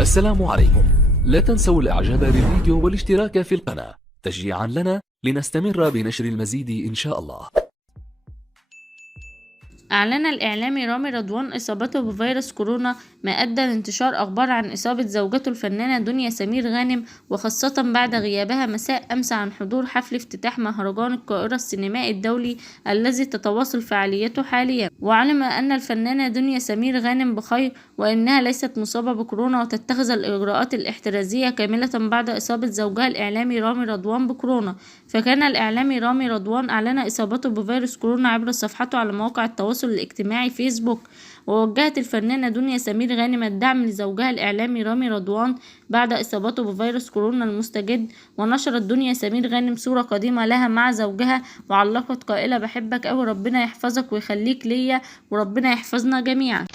السلام عليكم. لا تنسوا الاعجاب بالفيديو والاشتراك في القناة تشجيعا لنا لنستمر بنشر المزيد إن شاء الله. أعلن الإعلامي رامي رضوان إصابته بفيروس كورونا، ما أدى لانتشار أخبار عن إصابة زوجته الفنانة دنيا سمير غانم، وخاصة بعد غيابها مساء أمس عن حضور حفل افتتاح مهرجان القاهرة السينمائي الدولي الذي تتواصل فعاليته حاليا. وعلم أن الفنانة دنيا سمير غانم بخير، وإنها ليست مصابة بكورونا، وتتخذ الإجراءات الاحترازية كاملة بعد إصابة زوجها الإعلامي رامي رضوان بكورونا. فكان الإعلامي رامي رضوان أعلن إصابته بفيروس كورونا عبر صفحته على مواقع التواصل الاجتماعي فيسبوك. ووجهت الفنانة دنيا سمير غانم الدعم لزوجها الإعلامي رامي رضوان بعد إصابته بفيروس كورونا المستجد. ونشرت دنيا سمير غانم صورة قديمة لها مع زوجها، وعلقت قائلة: بحبك أوي، ربنا يحفظك ويخليك ليا، وربنا يحفظنا جميعا.